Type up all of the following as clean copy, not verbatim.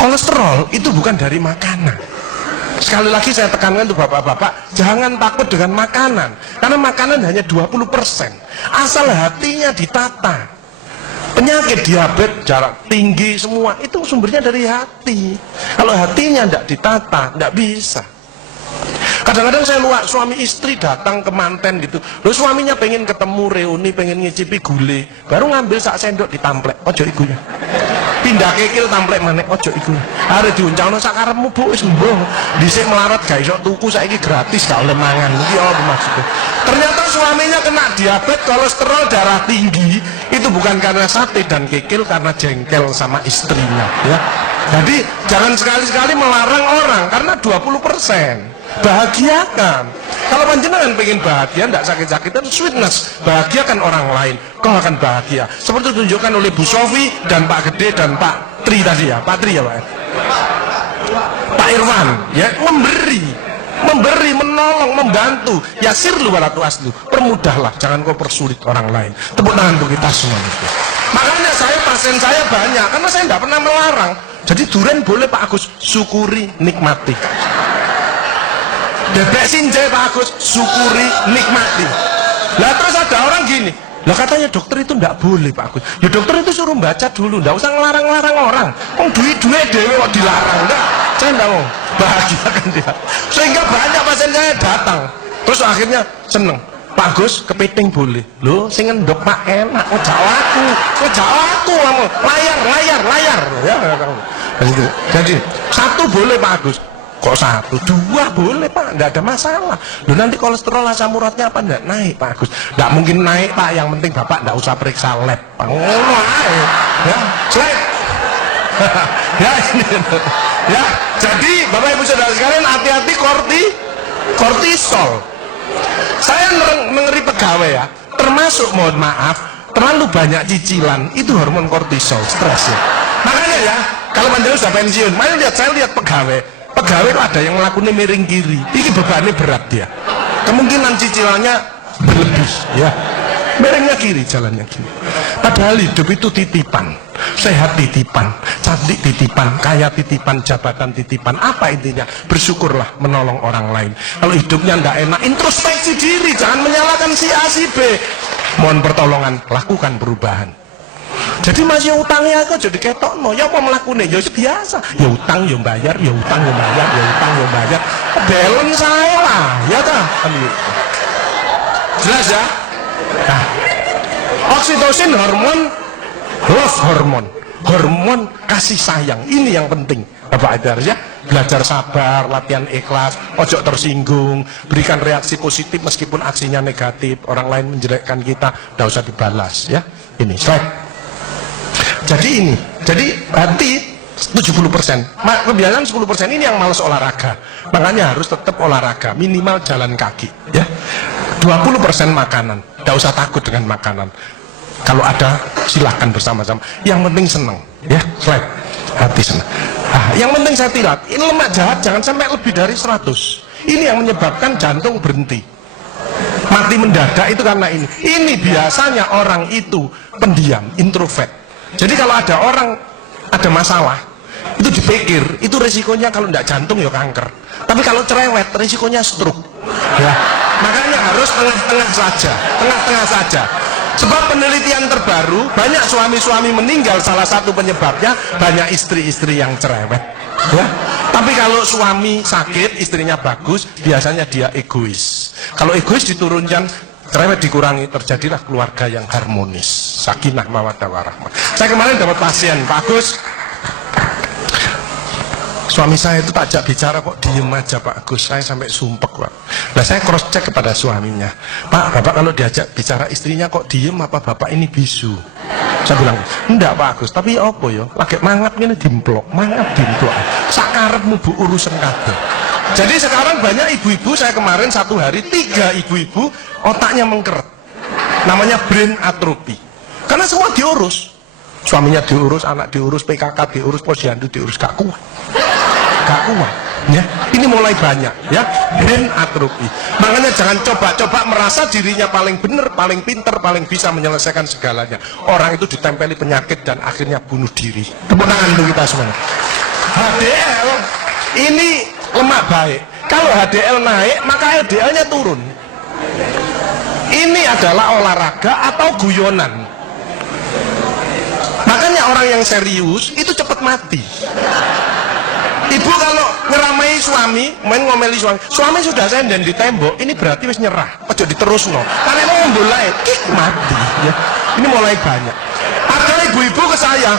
Kolesterol itu bukan dari makanan. Sekali lagi saya tekankan untuk bapak-bapak, jangan takut dengan makanan, karena makanan hanya 20%. Asal hatinya ditata. Penyakit diabetes, darah tinggi, semua itu sumbernya dari hati. Kalau hatinya tidak ditata, tidak bisa. Kadang-kadang saya luak suami istri datang ke manten gitu, loh suaminya pengen ketemu reuni, pengen ngicipi gulai, baru ngambil sak sendok ditamplek, ojo ikunya. Pindah kekil tamplek manek, ojo ikunya. Hari diuncangno sak karepmu bu, wis mbong. Dhisik melarat gak iso tuku, saiki gratis gak oleh mangan. Iki apa maksudnya? Ternyata suaminya kena diabetes, kolesterol, darah tinggi. Itu bukan karena sate dan kekil, karena jengkel sama istrinya, ya. Jadi jangan sekali-sekali melarang orang karena 20%. Bahagiakan. Kalau panjenengan pengen bahagia, tidak sakit-sakitan, sweetness, bahagiakan orang lain, kau akan bahagia. Seperti ditunjukkan oleh Bu Sofi dan Pak Gede dan Pak Tri tadi ya, Pak Tri ya Pak. Pak Irwan, ya, memberi, menolong, membantu. Ya sirlu walatu aslu, permudahlah, jangan kau persulit orang lain. Tepuk tangan untuk kita semua itu. Makanya pasien saya banyak, karena saya tidak pernah melarang. Jadi durian boleh Pak Agus, syukuri, nikmati. Bebek sinjai Pak Agus, syukuri, nikmati. Lah terus ada orang gini, lah katanya dokter itu tidak boleh Pak Agus. Ya dokter itu suruh baca dulu, tidak usah ngelarang-larang orang. Duit dewe kok dilarang, enggak. Saya tidak mau, bahagiakan dia. Sehingga banyak pasien saya datang, terus akhirnya seneng. Pak Agus, kepiting boleh. Loh, sing ngendok Pak enak, jawaku, kamu. Layar. Ya, jadi satu boleh Pak Agus. Kok satu, dua boleh Pak, tidak ada masalah. Loh nanti kolesterol asam uratnya apa tidak naik Pak Agus? Tidak mungkin naik Pak, yang penting Bapak tidak usah periksa lab. Ya, selek. Ya ini, ya. Jadi Bapak Ibu Saudara sekalian, hati-hati kortisol. Saya mengeri pegawai ya, termasuk mohon maaf, terlalu banyak cicilan itu hormon kortisol, stres ya. Makanya ya, kalau Anda sudah pensiun, saya lihat pegawai itu ada yang melakukannya miring kiri, ini bebannya berat dia, kemungkinan cicilannya berlebih ya, miringnya kiri, jalannya kiri. Padahal hidup itu titipan, sehat titipan, cantik titipan, kaya titipan, jabatan titipan. Apa intinya? Bersyukurlah, menolong orang lain. Kalau hidupnya tidak enak, introspeksi diri, jangan menyalahkan si A si B, mohon pertolongan, lakukan perubahan. Jadi masih utangnya kok jadi ketok no, ya apa melakukannya? Ya biasa, ya utang ya bayar, ya utang ya bayar, ya utang ya bayar. Balance saya lah, ya tak? Jelas ya? Nah, oksitosin hormon kasih sayang, ini yang penting. Bapak Ajar ya, belajar sabar, latihan ikhlas, ojo tersinggung, berikan reaksi positif meskipun aksinya negatif, orang lain menjelekkan kita, tidak usah dibalas ya. Ini slide. Jadi hati 70%, kebiasaan 10% ini yang malas olahraga. Makanya harus tetap olahraga, minimal jalan kaki ya. 20% makanan, tidak usah takut dengan makanan. Kalau ada silahkan bersama-sama. Yang penting senang ya, slide. Hati senang. Yang penting saya tilat, ini lemak jahat jangan sampai lebih dari 100. Ini yang menyebabkan jantung berhenti, mati mendadak itu karena ini. Ini biasanya orang itu pendiam, introvert. Jadi kalau ada orang ada masalah, itu dipikir, itu resikonya kalau tidak jantung ya kanker. Tapi kalau cerewet, resikonya stroke. Ya. Makanya harus tengah-tengah saja. Sebab penelitian terbaru, banyak suami-suami meninggal, salah satu penyebabnya banyak istri-istri yang cerewet. Ya. Tapi kalau suami sakit, istrinya bagus, biasanya dia egois. Kalau egois diturunkan, cerewet dikurangi, terjadilah keluarga yang harmonis. Sakinah mawaddah warahmah. Saya kemarin dapat pasien, Pak Agus, suami saya itu tak ajak bicara kok diem aja Pak Agus, saya sampai sumpek Pak. Nah saya cross check kepada suaminya, Pak, Bapak kalau diajak bicara istrinya kok diem, apa Bapak ini bisu? Saya bilang, enggak Pak Agus, tapi apa ya, lagi mangap ini dimplok, sakarepmu bu urusan kabeh. Jadi sekarang banyak ibu-ibu, saya kemarin satu hari 3 ibu-ibu otaknya mengkeret, namanya brain atrophy, karena semua diurus, suaminya diurus, anak diurus, PKK diurus, posyandu diurus, gak kuat ya. Ini mulai banyak ya, brain atrophy. Makanya jangan coba-coba merasa dirinya paling benar, paling pinter, paling bisa menyelesaikan segalanya. Orang itu ditempeli penyakit dan akhirnya bunuh diri. Tepuk tangan untuk kita semua. HDL ini lemak baik. Kalau HDL naik, maka LDL-nya turun. Ini adalah olahraga atau guyonan. Makanya orang yang serius itu cepat mati. Ibu kalau ngeramai suami, main ngomeli suami sudah senden di tembok, ini berarti wis nyerah, ojo diterusno. Karena mau mulai, mati ya. Ini mulai banyak. Ada ibu-ibu ke saya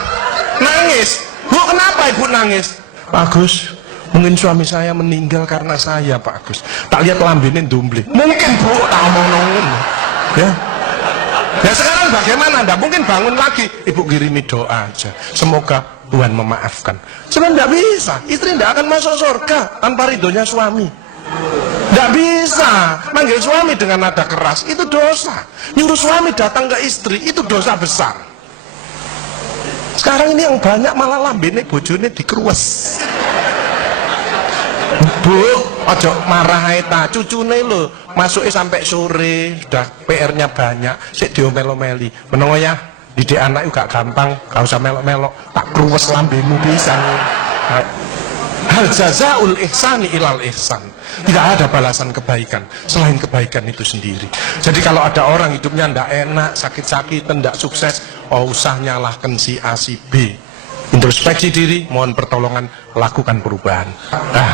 nangis, Bu kenapa ibu nangis? Pak Agus, mungkin suami saya meninggal karena saya, Pak Agus. Tak lihat lambene dumbling. Mungkin Bu, tak ngomong ya. Ya sekarang bagaimana? Nggak mungkin bangun lagi. Ibu kirimi doa aja. Semoga Tuhan memaafkan. Sebenarnya nggak bisa. Istri nggak akan masuk surga tanpa ridhonya suami. Nggak bisa. Manggil suami dengan nada keras itu dosa. Nyuruh suami datang ke istri itu dosa besar. Sekarang ini yang banyak malah lambene bojone dikeruwes. Bu, ojo marah eta, cucune lho, masuknya sampai sore, sudah PR-nya banyak, sik diomel-omeli. Menongo ya, didik anak juga gampang, gak usah melok-melok, tak kruwes lambemu pisan. Hal jazaul ihsani ilal ihsan. Tidak ada balasan kebaikan selain kebaikan itu sendiri. Jadi kalau ada orang hidupnya ndak enak, sakit-sakitan, ndak sukses, oh usah nyalahkan si A si B. Introspeksi diri, mohon pertolongan, lakukan perubahan. Nah,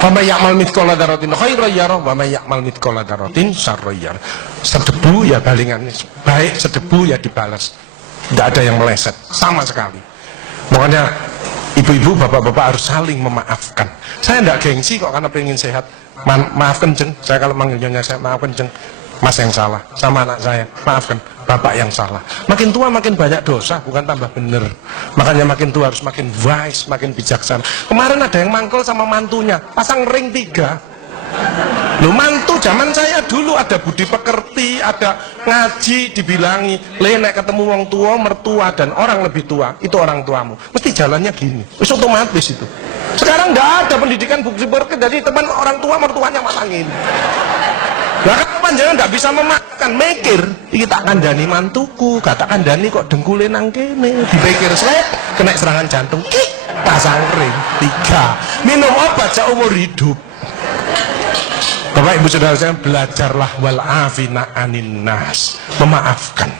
wa may ya'mal mithqala dzarratin khairan yarah wa may ya'mal mithqala dzarratin syarran yarah. Sedebu ya balingannya baik, sedebu ya dibalas. Tidak ada yang meleset sama sekali. Makanya ibu-ibu, bapak-bapak harus saling memaafkan. Saya tidak gengsi kok karena pengen sehat. Maafkan jeng, saya kalau manggil nyonya saya maafkan jeng. Mas yang salah, sama anak saya, maafkan, bapak yang salah. Makin tua makin banyak dosa, bukan tambah bener. Makanya makin tua harus makin wise, makin bijaksana. Kemarin ada yang mangkel sama mantunya, pasang ring 3. Loh, mantu zaman saya dulu ada budi pekerti, ada ngaji, dibilangi, nek ketemu wong tua, mertua dan orang lebih tua, itu orang tuamu. Mesti jalannya gini, wis otomatis itu. Sekarang nggak ada pendidikan budi pekerti, jadi teman orang tua mertuanya malah gini. Nah kan panjangan nggak bisa memakan, mikir, kita kandani mantuku, kata kandani kok dengkulin nang kene, dipikir selek, kena serangan jantung, pasang ring 3, minum obat seumur hidup. Bapak Ibu Saudara saya, belajarlah wal afina anin nas, memaafkan.